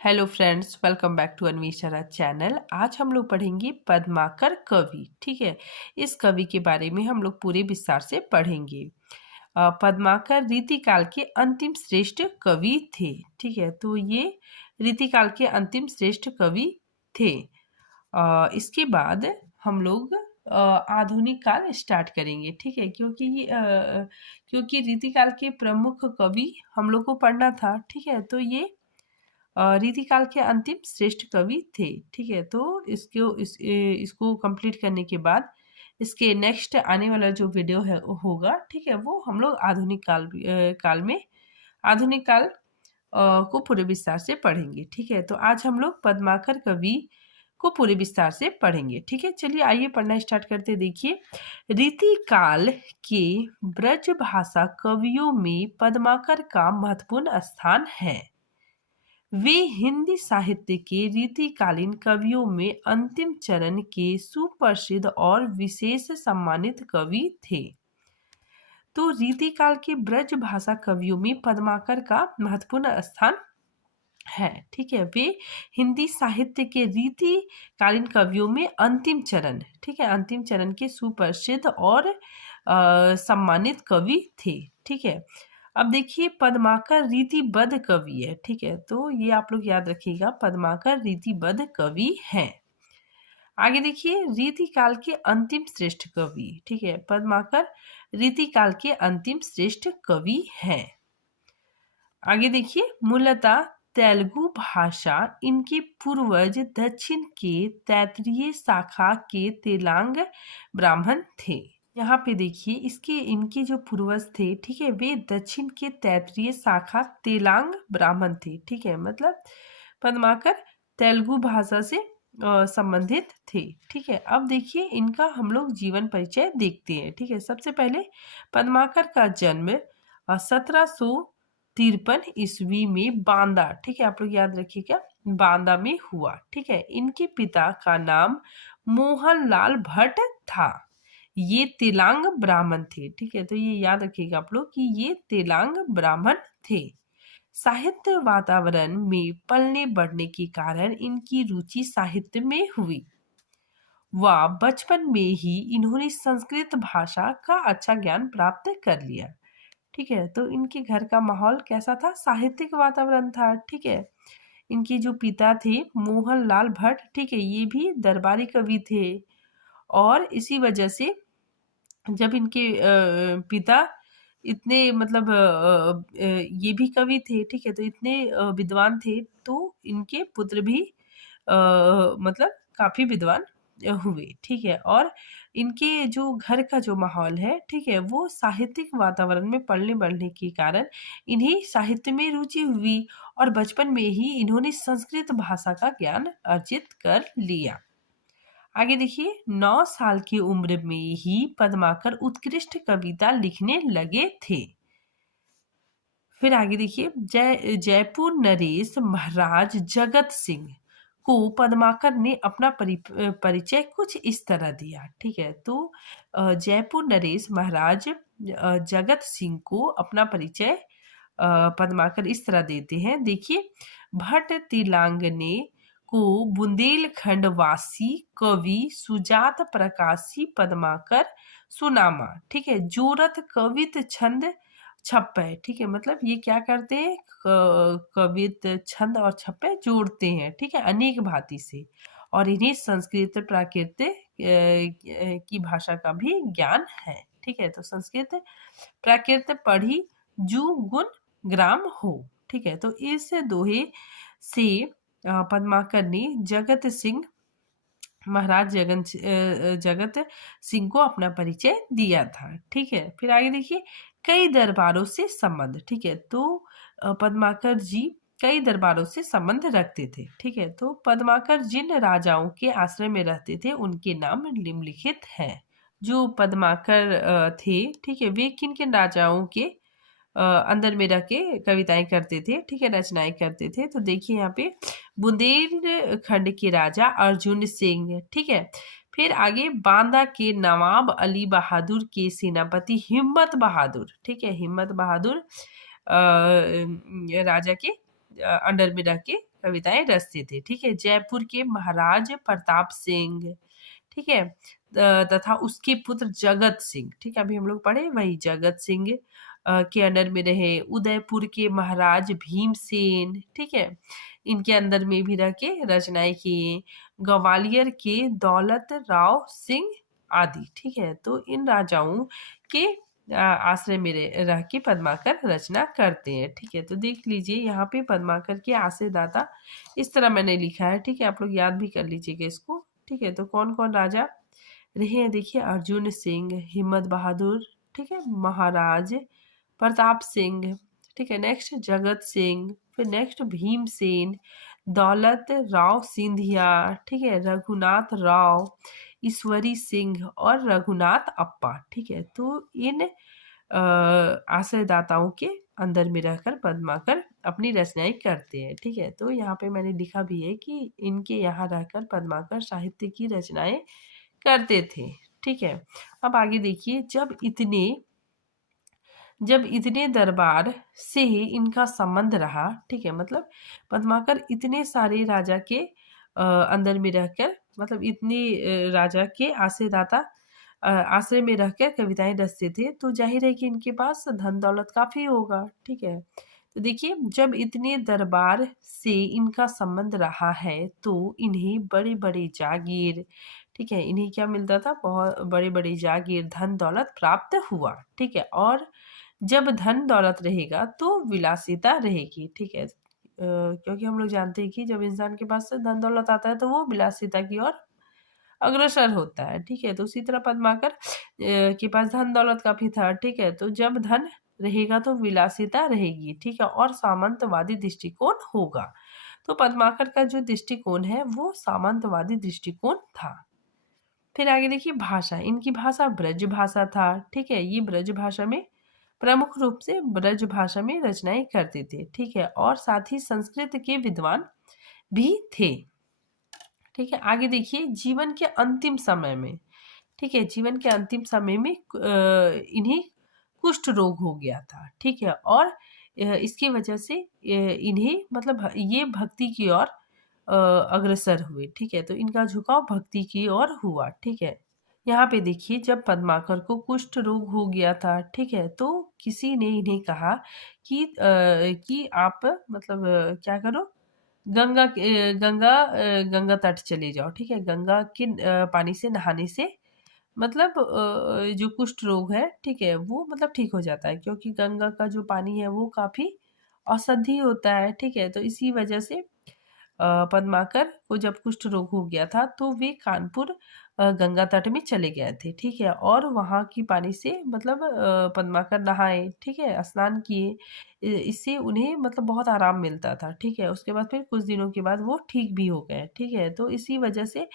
Hello friends, welcome back to Anvesha channel. आज हम लोग पढ़ेंगे पद्माकर कवि। ठीक है, इस कवि के बारे में हम लोग पूरे विस्तार से पढ़ेंगे। पद्माकर रीतिकाल के अंतिम श्रेष्ठ कवि थे। ठीक है, तो ये रीतिकाल के अंतिम श्रेष्ठ कवि थे। इसके बाद हम लोग आधुनिक काल स्टार्ट करेंगे। ठीक है, क्योंकि रीतिकाल के प्रमुख कवि हम लोग को पढ़ना था। ठीक है, तो ये रीतिकाल के अंतिम श्रेष्ठ कवि थे। ठीक है, तो इसको कंप्लीट करने के बाद इसके नेक्स्ट आने वाला जो वीडियो है होगा, ठीक है, वो हम लोग आधुनिक काल को पूरे विस्तार से पढ़ेंगे। ठीक है, तो आज हम लोग पद्माकर कवि को पूरे विस्तार से पढ़ेंगे। ठीक है, चलिए आइए पढ़ना स्टार्ट करते। देखिए, रीतिकाल के ब्रज भाषा कवियों में पद्माकर का महत्वपूर्ण स्थान है। वे हिंदी साहित्य के रीतिकालीन कवियों में अंतिम चरण के सुप्रसिद्ध और विशेष सम्मानित कवि थे। तो रीतिकाल के ब्रज भाषा कवियों में पद्माकर का महत्वपूर्ण स्थान है। ठीक है, वे हिंदी साहित्य के रीतिकालीन कवियों में अंतिम चरण, ठीक है, अंतिम चरण के सुप्रसिद्ध और सम्मानित कवि थे। ठीक है, अब देखिए, पद्माकर रीतिबद्ध कवि है। ठीक है, तो ये आप लोग याद रखिएगा, पद्माकर रीतिबद्ध कवि हैं। आगे देखिए, रीतिकाल के अंतिम श्रेष्ठ कवि। ठीक है, पद्माकर रीतिकाल के अंतिम श्रेष्ठ कवि हैं। आगे देखिए, मूलतः तेलुगु भाषा इनके पूर्वज दक्षिण के तैतरीय शाखा के तेलांग ब्राह्मण थे। यहाँ पे देखिए, इनके जो पूर्वज थे, ठीक है, वे दक्षिण के तैतरीय शाखा तेलांग ब्राह्मण थे। ठीक है, मतलब पद्माकर तेलुगु भाषा से संबंधित थे। ठीक है, अब देखिए, इनका हम लोग जीवन परिचय देखते हैं। ठीक है, सबसे पहले पद्माकर का जन्म 1753 ईस्वी में बांदा, ठीक है, आप लोग याद रखिएगा, बांदा में हुआ। ठीक है, इनके पिता का नाम मोहनलाल भट्ट था। ये तेलांग ब्राह्मण थे। ठीक है, तो ये याद रखिएगा आप लोग कि ये तेलांग ब्राह्मण थे। साहित्य वातावरण में पलने बढ़ने के कारण इनकी रुचि साहित्य में हुई। वह बचपन में ही इन्होंने संस्कृत भाषा का अच्छा ज्ञान प्राप्त कर लिया। ठीक है, तो इनके घर का माहौल कैसा था? साहित्यिक वातावरण था। ठीक है, इनके जो पिता थे मोहनलाल भट्ट, ठीक है, ये भी दरबारी कवि थे। और इसी वजह से जब इनके पिता इतने मतलब ये भी कवि थे, ठीक है, तो इतने विद्वान थे, तो इनके पुत्र भी मतलब काफी विद्वान हुए। ठीक है, और इनके जो घर का जो माहौल है, ठीक है, वो साहित्यिक वातावरण में पलने बढ़ने के कारण इन्हें साहित्य में रुचि हुई और बचपन में ही इन्होंने संस्कृत भाषा का ज्ञान अर्जित कर लिया। आगे देखिए, 9 साल की उम्र में ही पद्माकर उत्कृष्ट कविता लिखने लगे थे। फिर आगे देखिए, जयपुर नरेश महाराज जगत सिंह को पद्माकर ने अपना परिचय कुछ इस तरह दिया। ठीक है, तो जयपुर नरेश महाराज जगत सिंह को अपना परिचय पद्माकर इस तरह देते हैं। देखिए, भट्ट तिलांग ने को बुंदेलखंड वासी कवि सुजात प्रकाशी पद्माकर सुनामा। ठीक है, जोरत कवित छंद छप्पे। ठीक है, मतलब ये क्या करते हैं, कवित छंद और छप्पे जोड़ते हैं। ठीक है, अनेक भांति से, और इन्हें संस्कृत प्राकृत की भाषा का भी ज्ञान है। ठीक है, तो संस्कृत प्राकृत पढ़ी जू गुण ग्राम हो। ठीक है, तो इस दोहे से पद्माकर ने जगत सिंह महाराज जगत सिंह को अपना परिचय दिया था। ठीक है, फिर आगे देखिए, कई दरबारों से संबंध। ठीक है, तो पद्माकर जी कई दरबारों से संबंध रखते थे। ठीक है, तो पद्माकर जिन राजाओं के आश्रय में रहते थे उनके नाम निम्नलिखित हैं। जो पद्माकर थे, ठीक है, वे किन किन राजाओं के अंदर में रह के कविताएं करते थे, ठीक है, रचनाएं करते थे। तो देखिए, यहाँ पे बुंदेलखंड के राजा अर्जुन सिंह। ठीक है, फिर आगे बांदा के नवाब अली बहादुर के सेनापति हिम्मत बहादुर। ठीक है, हिम्मत बहादुर राजा के अंडर में रह के कविताएं रचते थे। ठीक है, जयपुर के महाराज प्रताप सिंह, ठीक है, तथा उसके पुत्र जगत सिंह, ठीक है, अभी हम लोग पढ़े वही जगत सिंह के अंडर में रहे। उदयपुर के महाराज भीमसेन, ठीक है, इनके अंदर में भी रह के रचनाएं किए। ग्वालियर के दौलत राव सिंह आदि, ठीक है, तो इन राजाओं के आश्रय में रह के पद्माकर रचना करते हैं। ठीक है, तो देख लीजिए यहाँ पे पद्माकर के आश्रयदाता इस तरह मैंने लिखा है। ठीक है, आप लोग याद भी कर लीजिएगा इसको। ठीक है, तो कौन कौन राजा रहे हैं देखिए, अर्जुन सिंह, हिम्मत बहादुर, ठीक है, महाराज प्रताप सिंह, ठीक है, नेक्स्ट जगत सिंह, फिर नेक्स्ट भीमसेन, दौलत राव सिंधिया, ठीक है, रघुनाथ राव, ईश्वरी सिंह और रघुनाथ अप्पा। ठीक है, तो इन आश्रयदाताओं के अंदर में रहकर पद्माकर अपनी रचनाएं करते हैं। ठीक है, तो यहाँ पे मैंने लिखा भी है कि इनके यहाँ रहकर पद्माकर साहित्य की रचनाएं करते थे। ठीक है, अब आगे देखिए, जब इतने दरबार से इनका संबंध रहा, ठीक है, मतलब पद्माकर इतने सारे राजा के अंदर में रहकर, मतलब इतने राजा के आश्रय में रहकर कविताएं रचते थे, तो जाहिर है कि इनके पास धन दौलत काफी होगा। ठीक है, तो देखिए, जब इतने दरबार से इनका संबंध रहा है तो इन्हें बड़े बड़े जागीर, ठीक है, इन्हें क्या मिलता था, बहुत बड़े बड़े जागीर धन दौलत प्राप्त हुआ। ठीक है, और जब धन दौलत रहेगा तो विलासिता रहेगी। ठीक है, क्योंकि हम लोग जानते हैं कि जब इंसान के पास धन दौलत आता है तो वो विलासिता की ओर अग्रसर होता है। ठीक है, तो उसी तरह पद्माकर के पास धन दौलत काफी था। ठीक है, तो जब धन रहेगा तो विलासिता रहेगी। ठीक है, और सामंतवादी दृष्टिकोण होगा। तो पद्माकर का जो दृष्टिकोण है वो सामंतवादी दृष्टिकोण था। फिर आगे देखिए, भाषा, इनकी भाषा ब्रज भाषा था। ठीक है, ये ब्रज भाषा में प्रमुख रूप से ब्रज भाषा में रचनाएं करते थे। ठीक है, और साथ ही संस्कृत के विद्वान भी थे। ठीक है, आगे देखिए, जीवन के अंतिम समय में, ठीक है, जीवन के अंतिम समय में इन्हें कुष्ठ रोग हो गया था। ठीक है, और इसकी वजह से इन्हें मतलब ये भक्ति की ओर अग्रसर हुए। ठीक है, तो इनका झुकाव भक्ति की ओर हुआ। ठीक है, यहाँ पे देखिए, जब पद्माकर को कुष्ठ रोग हो गया था, ठीक है, तो किसी ने इन्हें कहा कि आप मतलब क्या करो, गंगा तट चले जाओ। ठीक है, गंगा के पानी से नहाने से मतलब जो कुष्ठ रोग है, ठीक है, वो मतलब ठीक हो जाता है, क्योंकि गंगा का जो पानी है वो काफी औषधि होता है। ठीक है, तो इसी वजह से पद्माकर को जब कुष्ठ रोग हो गया था तो वे कानपुर गंगा तट में चले गए थे। ठीक है, और वहाँ की पानी से मतलब पद्माकर नहाए, ठीक है, स्नान किए, इससे उन्हें मतलब बहुत आराम मिलता था। ठीक है, उसके बाद फिर कुछ दिनों के बाद वो ठीक भी हो गए। ठीक है, तो इसी वजह से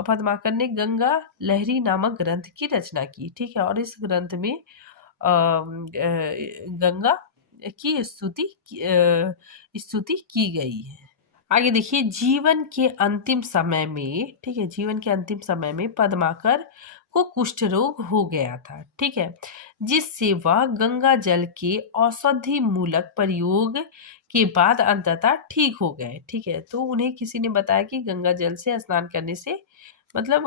पद्माकर ने गंगा लहरी नामक ग्रंथ की रचना की। ठीक है, और इस ग्रंथ में गंगा की स्तुति की गई है। आगे देखिए, जीवन के अंतिम समय में, ठीक है, जीवन के अंतिम समय में पद्माकर को कुष्ठ रोग हो गया था। ठीक है, जिससे वह गंगा जल के औषधि मूलक प्रयोग के बाद अंततः ठीक हो गए। ठीक है, तो उन्हें किसी ने बताया कि गंगा जल से स्नान करने से मतलब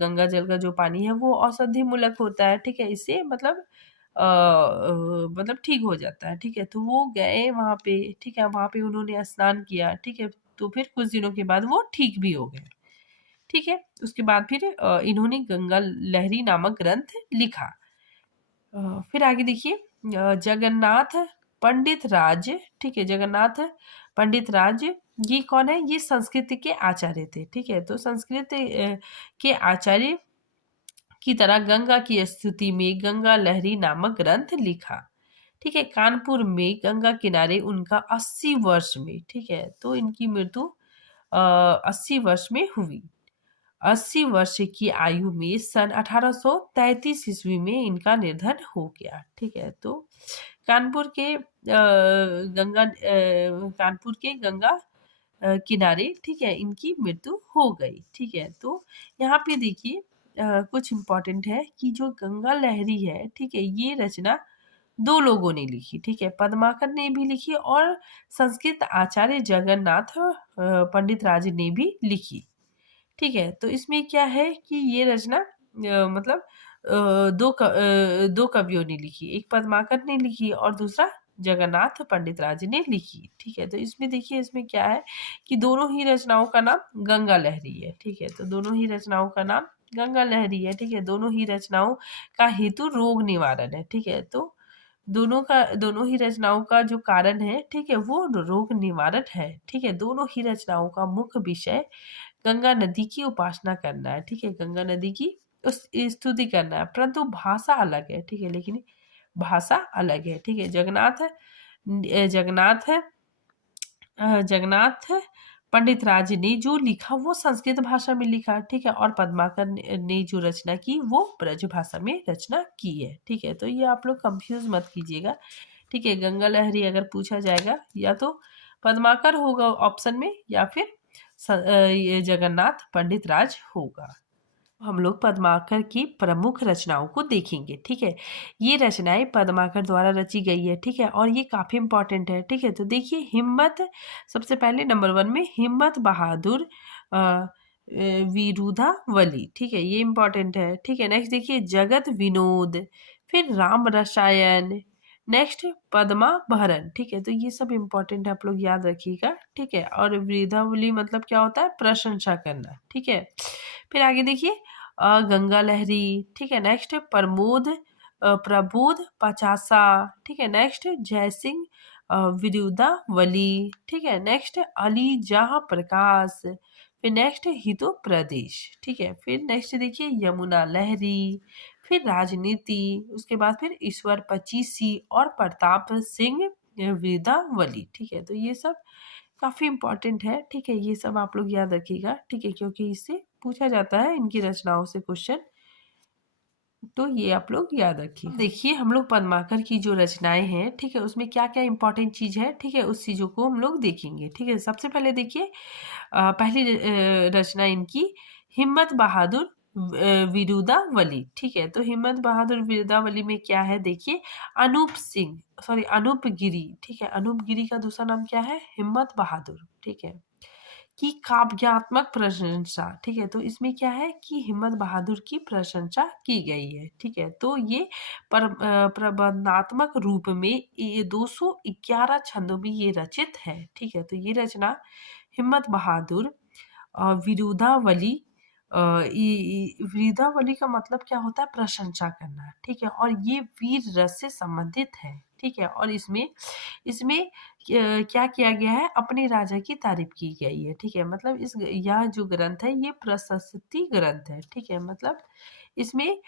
गंगा जल का जो पानी है वो औषधि मूलक होता है। ठीक है, इससे मतलब ठीक हो जाता है। ठीक है, तो वो गए वहां पे। ठीक है, वहां पे उन्होंने स्नान किया। ठीक है, तो फिर कुछ दिनों के बाद वो ठीक भी हो गए। ठीक है, उसके बाद फिर इन्होंने गंगा लहरी नामक ग्रंथ लिखा। फिर आगे देखिए, जगन्नाथ पंडित राज, ठीक है, जगन्नाथ पंडित राज ये कौन है, ये संस्कृत के आचार्य थे। ठीक है, तो संस्कृत के आचार्य की तरह गंगा की स्तुति में गंगा लहरी नामक ग्रंथ लिखा। ठीक है, कानपुर में गंगा किनारे उनका 80 वर्ष में, ठीक है, तो इनकी मृत्यु 80 वर्ष में हुई। 80 वर्ष की आयु में सन 1833 ईस्वी में इनका निधन हो गया। ठीक है, तो कानपुर के गंगा किनारे, ठीक है, इनकी मृत्यु हो गई। ठीक है, तो यहाँ पे देखिए कुछ इम्पोर्टेंट है कि जो गंगा लहरी है, ठीक है, ये रचना दो लोगों ने लिखी, ठीक है, पद्माकर ने भी लिखी और संस्कृत आचार्य जगन्नाथ पंडित राज ने भी लिखी, ठीक है। तो इसमें क्या है कि ये रचना मतलब दो कवियों ने लिखी, एक पद्माकर ने लिखी और दूसरा जगन्नाथ पंडित राज ने लिखी, ठीक है। तो इसमें देखिए इसमें क्या है कि दोनों ही रचनाओं का नाम गंगा लहरी है, ठीक है। तो दोनों ही रचनाओं का नाम गंगा लहरी है, ठीक है। दोनों ही रचनाओं का हेतु रोग निवारण है, ठीक है। तो दोनों ही रचनाओं का जो कारण है, ठीक है, वो रोग निवारण है, ठीक है। दोनों ही रचनाओं का मुख्य विषय गंगा नदी की उपासना करना है, ठीक है, गंगा नदी की उस स्तुति करना है, परंतु भाषा अलग है, ठीक है, लेकिन भाषा अलग है, ठीक है। जगन्नाथ जगन्नाथ पंडित राज ने जो लिखा वो संस्कृत भाषा में लिखा, ठीक है, और पद्माकर ने जो रचना की वो ब्रज भाषा में रचना की है, ठीक है। तो ये आप लोग कंफ्यूज मत कीजिएगा, ठीक है। गंगा लहरी अगर पूछा जाएगा या तो पद्माकर होगा ऑप्शन में या फिर ये जगन्नाथ पंडित राज होगा। हम लोग पद्माकर की प्रमुख रचनाओं को देखेंगे, ठीक है। ये रचनाएं पद्माकर द्वारा रची गई है, ठीक है, और ये काफी इंपॉर्टेंट है, ठीक है। तो देखिए हिम्मत, सबसे पहले नंबर 1 में हिम्मत बहादुर विरुधावली, ठीक है, ये इंपॉर्टेंट है, ठीक है। नेक्स्ट देखिए जगत विनोद, फिर राम रसायन, नेक्स्ट पद्मा भरण, ठीक है। तो ये सब इंपॉर्टेंट है, आप लोग याद रखिएगा, ठीक है। और विरुधावली मतलब क्या होता है, प्रशंसा करना, ठीक है। फिर आगे देखिए गंगा लहरी, ठीक है। नेक्स्ट प्रमोद प्रबोध पचासा, ठीक है। नेक्स्ट जय सिंह विरुदावली, ठीक है। नेक्स्ट अली जहाँ प्रकाश, फिर नेक्स्ट हितो प्रदेश, ठीक है। फिर नेक्स्ट देखिए यमुना लहरी, फिर राजनीति, उसके बाद फिर ईश्वर पचीसी और प्रताप सिंह विरुदावली, ठीक है। तो ये सब काफी इंपॉर्टेंट है, ठीक है। ये सब आप लोग याद रखिएगा, ठीक है, क्योंकि इससे पूछा जाता है इनकी रचनाओं से क्वेश्चन, तो ये आप लोग याद रखिए। देखिए हम लोग पद्माकर की जो रचनाएं हैं, ठीक है, उसमें क्या क्या इंपॉर्टेंट चीज है, ठीक है, उस चीजों को हम लोग देखेंगे, ठीक है। सबसे पहले देखिए पहली रचना इनकी हिम्मत बहादुर विरुदावली, ठीक है। तो हिम्मत बहादुर विरुदावली में क्या है, देखिए अनूप गिरी, ठीक है। अनूप गिरी का दूसरा नाम क्या है, हिम्मत बहादुर, ठीक है, की काव्यात्मक प्रशंसा, ठीक है। तो इसमें क्या है कि हिम्मत बहादुर की प्रशंसा की गई है, ठीक है। तो ये प्रबंधात्मक रूप में ये 211 छंदों में ये रचित है, ठीक है। तो ये रचना हिम्मत बहादुर विरुदावली विरुदावली का मतलब क्या होता है, प्रशंसा करना, ठीक है। और ये वीर रस से संबंधित है, ठीक है। और इसमें इसमें क्या किया गया है, अपने राजा की तारीफ की गई है, ठीक है। मतलब यह जो ग्रंथ है ये प्रशस्ति ग्रंथ है, ठीक है। मतलब इसमें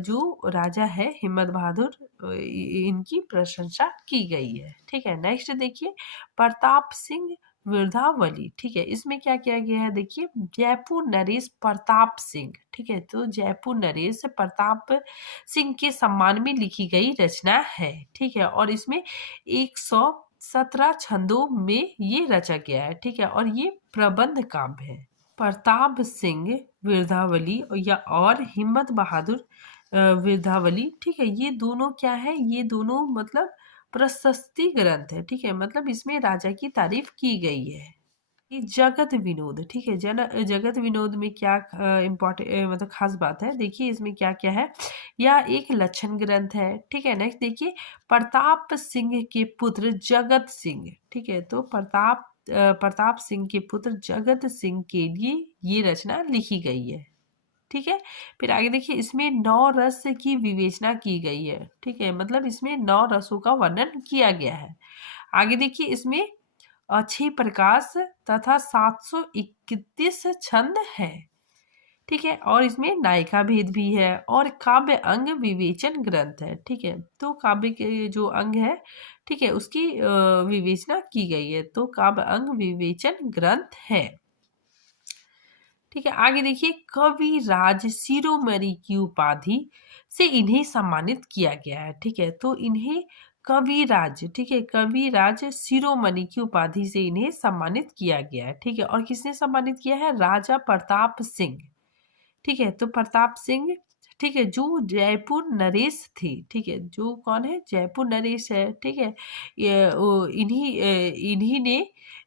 जो राजा है हिम्मत बहादुर इनकी प्रशंसा की गई है, ठीक है। नेक्स्ट देखिए प्रताप सिंह विरुदावली, ठीक है। इसमें क्या किया गया है, देखिए जयपुर नरेश प्रताप सिंह, ठीक है। तो जयपुर नरेश प्रताप सिंह के सम्मान में लिखी गई रचना है, ठीक है। और इसमें 117 छंदों में ये रचा गया है, ठीक है। और ये प्रबंध काव्य है। प्रताप सिंह विरुदावली और हिम्मत बहादुर विरुदावली, ठीक है, ये दोनों क्या है, ये दोनों मतलब प्रशस्ति ग्रंथ है, ठीक है। मतलब इसमें राजा की तारीफ की गई है। ये जगत विनोद, ठीक है, जगत विनोद में क्या इम्पोर्टेंट मतलब खास बात है, देखिए इसमें क्या क्या है, यह एक लक्षण ग्रंथ है, ठीक है। नेक्स्ट देखिए प्रताप सिंह के पुत्र जगत सिंह, ठीक है। तो प्रताप सिंह के पुत्र जगत सिंह के लिए ये रचना लिखी गई है, ठीक है। फिर आगे देखिए इसमें 9 रस की विवेचना की गई है, ठीक है। मतलब इसमें 9 रसों का वर्णन किया गया है। आगे देखिए इसमें 6 प्रकाश तथा 731 छंद है, ठीक है। और इसमें नायिका भेद भी है और काव्य अंग विवेचन ग्रंथ है, ठीक है। तो काव्य के जो अंग है, ठीक है, उसकी विवेचना की गई है, तो काव्य अंग विवेचन ग्रंथ है, ठीक है। आगे देखिए कवि राज शिरोमणि की उपाधि से इन्हें सम्मानित किया गया है, ठीक है। तो इन्हें कविराज, ठीक है, कविराज शिरोमणि की उपाधि से इन्हें सम्मानित किया गया है, ठीक है। और किसने सम्मानित किया है, राजा प्रताप सिंह, ठीक है। तो प्रताप सिंह, ठीक है, जो जयपुर नरेश थे, ठीक है, जो कौन है, जयपुर नरेश है, ठीक है, इन्हीं ने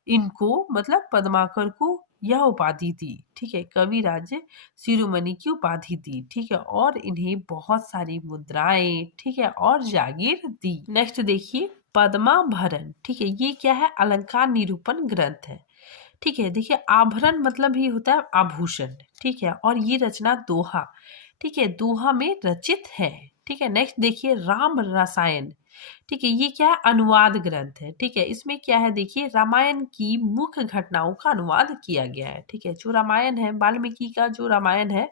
इनको मतलब पद्माकर को यह उपाधि दी, ठीक है, कवि राज्य शिरोमणि की उपाधि दी, ठीक है, और इन्हें बहुत सारी मुद्राएं, ठीक है, और जागीर दी। नेक्स्ट देखिए पद्माभरण, ठीक है, ये क्या है, अलंकार निरूपण ग्रंथ है, ठीक है। देखिए आभरण मतलब ही होता है आभूषण, ठीक है, और ये रचना दोहा, ठीक है, दोहा में रचित है, ठीक है। नेक्स्ट देखिए राम रसायन, ठीक है, ये क्या है, अनुवाद ग्रंथ है, ठीक है, इसमें क्या है, देखिए रामायण की मुख्य घटनाओं का अनुवाद किया गया है, ठीक है, जो रामायण है, वाल्मीकि का जो रामायण है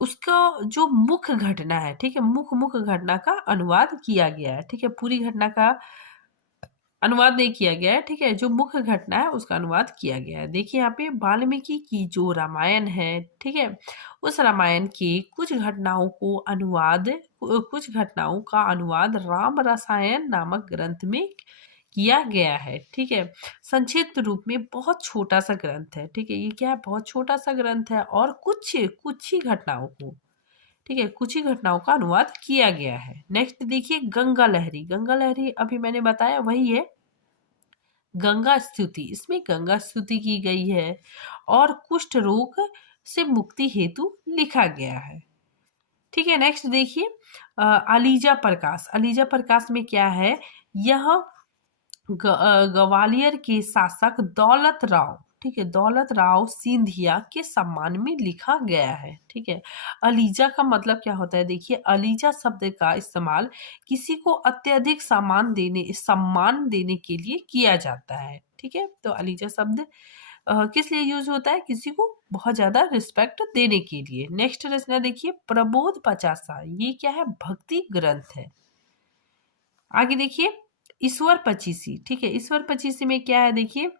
उसका जो मुख्य घटना है, ठीक है, मुख्य घटना का अनुवाद किया गया है, ठीक है, पूरी घटना का अनुवाद नहीं किया गया है, ठीक है, जो मुख्य घटना है उसका अनुवाद किया गया है। देखिए यहाँ पे वाल्मीकि की जो रामायण है, ठीक है, उस रामायण के कुछ घटनाओं का अनुवाद राम रसायन नामक ग्रंथ में किया गया है, ठीक है। संक्षिप्त रूप में बहुत छोटा सा ग्रंथ है, ठीक है, ये क्या है, बहुत छोटा सा ग्रंथ है, और कुछ ही घटनाओं को, ठीक है, कुछ ही घटनाओं का अनुवाद किया गया है। नेक्स्ट देखिए गंगा लहरी अभी मैंने बताया वही है, गंगा स्तुति, इसमें गंगा स्तुति की गई है, और कुष्ठ रोग से मुक्ति हेतु लिखा गया है, ठीक है। नेक्स्ट देखिए अलीजा प्रकाश में क्या है, यह ग्वालियर के शासक दौलत राव, ठीक है, दौलत राव सिंधिया के सम्मान में लिखा गया है, ठीक है। अलीजा का मतलब क्या होता है, देखिए अलीजा शब्द का इस्तेमाल किसी को अत्यधिक सम्मान देने के लिए किया जाता है, ठीक है। तो अलीजा शब्द किस लिए यूज होता है, किसी को बहुत ज्यादा रिस्पेक्ट देने के लिए। नेक्स्ट रचना देखिए प्रबोध पचासा, ये क्या है, भक्ति ग्रंथ है। आगे देखिए ईश्वर पचीसी, ठीक है, ईश्वर पचीसी में क्या है, देखिए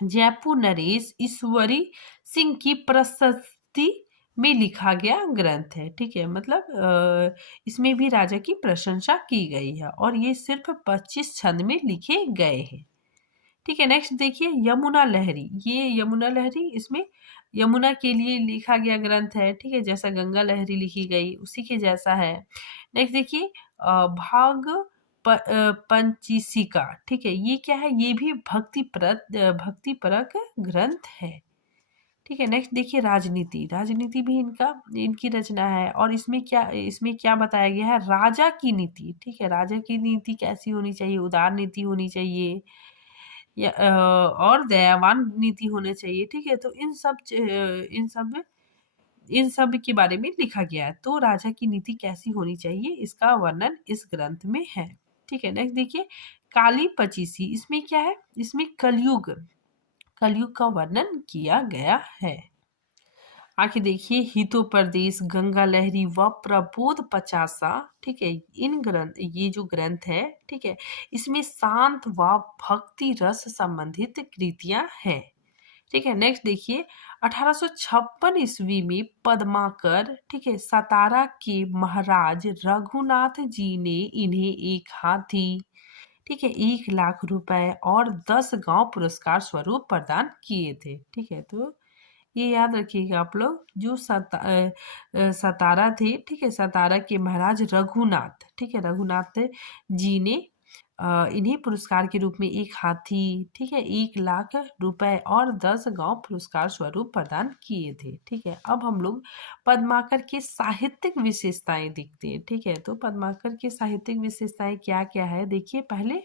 जयपुर नरेश ईश्वरी सिंह की प्रशस्ति में लिखा गया ग्रंथ है, ठीक है, मतलब इसमें भी राजा की प्रशंसा की गई है, और ये सिर्फ 25 छंद में लिखे गए हैं, ठीक है। नेक्स्ट देखिए यमुना लहरी, ये यमुना लहरी इसमें यमुना के लिए लिखा गया ग्रंथ है, ठीक है, जैसा गंगा लहरी लिखी गई उसी के जैसा है। नेक्स्ट देखिए भाग पंचीसिका, ठीक है, ये क्या है, ये भी भक्ति परक ग्रंथ है, ठीक है। नेक्स्ट देखिए राजनीति भी इनकी रचना है, और इसमें क्या बताया गया है, राजा की नीति, ठीक है, राजा की नीति कैसी होनी चाहिए, उदार नीति होनी चाहिए, या और दयावान नीति होने चाहिए, ठीक है। तो इन सब के बारे में लिखा गया है, तो राजा की नीति कैसी होनी चाहिए इसका वर्णन इस ग्रंथ में है, ठीक है। नेक्स्ट देखिए काली पचीसी, इसमें क्या है, इसमें कलयुग का वर्णन किया गया है। आगे देखिए हितोपदेश, गंगा लहरी व प्रबोध पचासा, ठीक है, ये जो ग्रंथ है, ठीक है, इसमें शांत व भक्ति रस संबंधित कृतियां हैं, ठीक है। नेक्स्ट देखिए 1856 ईस्वी में पद्माकर, ठीक है, सतारा के महाराज रघुनाथ जी ने इन्हें एक हाथी, ठीक है, 1 लाख रुपए और 10 गांव पुरस्कार स्वरूप प्रदान किए थे, ठीक है। तो ये याद रखिएगा आप लोग, जो सतारा थे, ठीक है, सतारा के महाराज रघुनाथ, ठीक है, रघुनाथ जी ने इन्हें पुरस्कार के रूप में 1 हाथी, ठीक है, 1 लाख रुपए और 10 गांव पुरस्कार स्वरूप प्रदान किए थे, ठीक है। अब हम लोग पद्माकर के साहित्यिक विशेषताएं देखते हैं, ठीक है। तो पद्माकर के साहित्यिक विशेषताएं क्या क्या है, देखिए पहले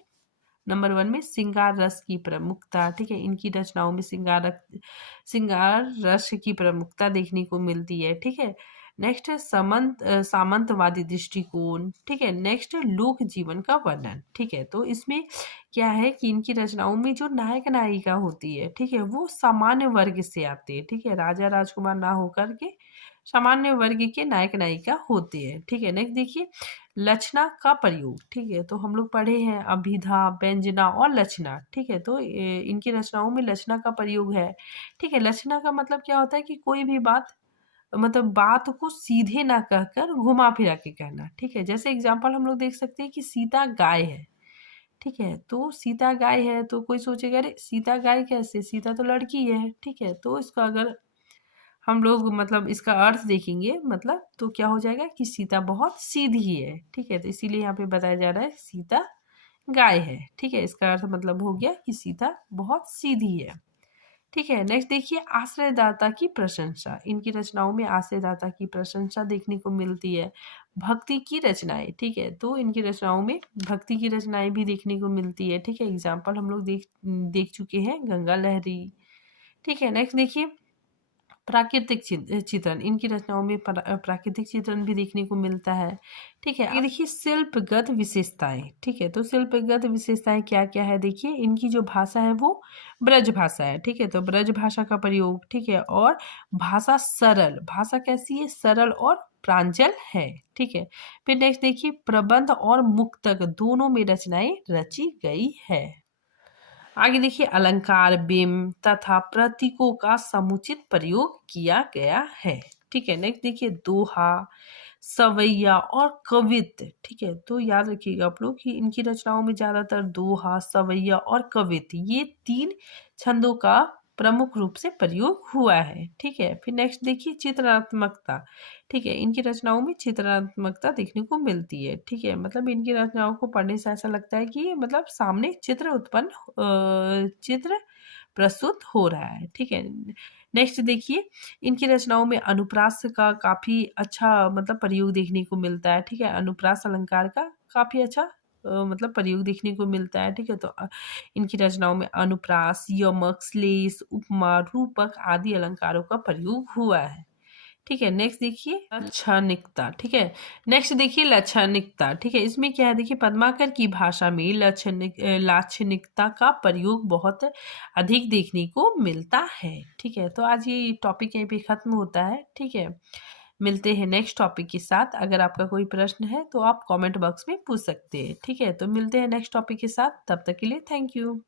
नंबर 1 में श्रृंगार रस की प्रमुखता, ठीक है, इनकी रचनाओं में श्रृंगार रस की प्रमुखता देखने को मिलती है, ठीक है। नेक्स्ट है सामंतवादी दृष्टिकोण, ठीक है। नेक्स्ट लोक जीवन का वर्णन, ठीक है। तो इसमें क्या है कि इनकी रचनाओं में जो नायक नायिका होती है, ठीक है, वो सामान्य वर्ग से आते हैं, ठीक है, राजा राजकुमार ना होकर के सामान्य वर्ग के नायक नायिका होते हैं, ठीक है। नेक्स्ट देखिए लक्षणा का प्रयोग, ठीक है, तो हम लोग पढ़े हैं अभिधा, व्यंजना और लक्षणा, ठीक है। तो इनकी रचनाओं में लक्षणा का प्रयोग है, ठीक है। लक्षणा का मतलब क्या होता है कि कोई भी बात को सीधे ना कहकर घुमा फिरा के कहना, ठीक है। जैसे एग्जाम्पल हम लोग देख सकते हैं कि सीता गाय है, ठीक है, तो सीता गाय है तो कोई सोचेगा अरे सीता गाय कैसे, सीता तो लड़की है, ठीक है। तो इसका अगर हम लोग मतलब इसका अर्थ देखेंगे मतलब तो क्या हो जाएगा कि सीता बहुत सीधी है, ठीक है। तो इसीलिए यहाँ पे बताया जा रहा है सीता गाय है, ठीक है। इसका अर्थ मतलब हो गया कि सीता बहुत सीधी है, ठीक है। नेक्स्ट देखिए आश्रयदाता की प्रशंसा। इनकी रचनाओं में आश्रयदाता की प्रशंसा देखने को मिलती है। भक्ति की रचनाएं, ठीक है, तो इनकी रचनाओं में भक्ति की रचनाएं भी देखने को मिलती है, ठीक है। एग्जाम्पल हम लोग देख देख चुके हैं गंगा लहरी, ठीक है। नेक्स्ट देखिए प्राकृतिक चित्रण। इनकी रचनाओं में प्राकृतिक चित्रण भी देखने को मिलता है, ठीक है। ये देखिए शिल्पगत विशेषताएं, ठीक है। तो शिल्पगत विशेषताएं क्या क्या है देखिए, इनकी जो भाषा है वो ब्रज भाषा है, ठीक है। तो ब्रज भाषा का प्रयोग, ठीक है। और भाषा सरल, भाषा कैसी है, सरल और प्रांजल है, ठीक है। फिर नेक्स्ट देखिए प्रबंध और मुक्तक दोनों में रचनाएं रची गई है। आगे देखिए अलंकार बिंब तथा प्रतीकों का समुचित प्रयोग किया गया है, ठीक है। नेक्स्ट देखिए दोहा, सवैया और कवित्त, ठीक है। तो याद रखिएगा आप लोग कि इनकी रचनाओं में ज्यादातर दोहा, सवैया और कवित्त ये 3 छंदों का प्रमुख रूप से प्रयोग हुआ है, ठीक है। फिर नेक्स्ट देखिए चित्रणात्मकता, ठीक है। इनकी रचनाओं में चित्रणात्मकता देखने को मिलती है, ठीक है। मतलब इनकी रचनाओं को पढ़ने से ऐसा लगता है कि मतलब सामने चित्र प्रस्तुत हो रहा है, ठीक है। नेक्स्ट देखिए इनकी रचनाओं में अनुप्रास का काफी अच्छा मतलब प्रयोग देखने को मिलता है, ठीक है। अनुप्रास अलंकार का काफी अच्छा मतलब प्रयोग देखने को मिलता है, ठीक है। तो इनकी रचनाओं में अनुप्रास, यमक, श्लेष, उपमा, रूपक आदि अलंकारों का प्रयोग हुआ है, ठीक है। नेक्स्ट देखिए लाक्षणिकता, ठीक है। नेक्स्ट देखिए लाक्षणिकता, ठीक है। इसमें क्या है देखिए पद्माकर की भाषा में लाक्षणिकता का प्रयोग बहुत अधिक देखने को मिलता है, ठीक है। तो आज ये टॉपिक यहीं पे खत्म होता है, ठीक है। मिलते हैं नेक्स्ट टॉपिक के साथ। अगर आपका कोई प्रश्न है तो आप कमेंट बॉक्स में पूछ सकते हैं, ठीक है। तो मिलते हैं नेक्स्ट टॉपिक के साथ, तब तक के लिए थैंक यू।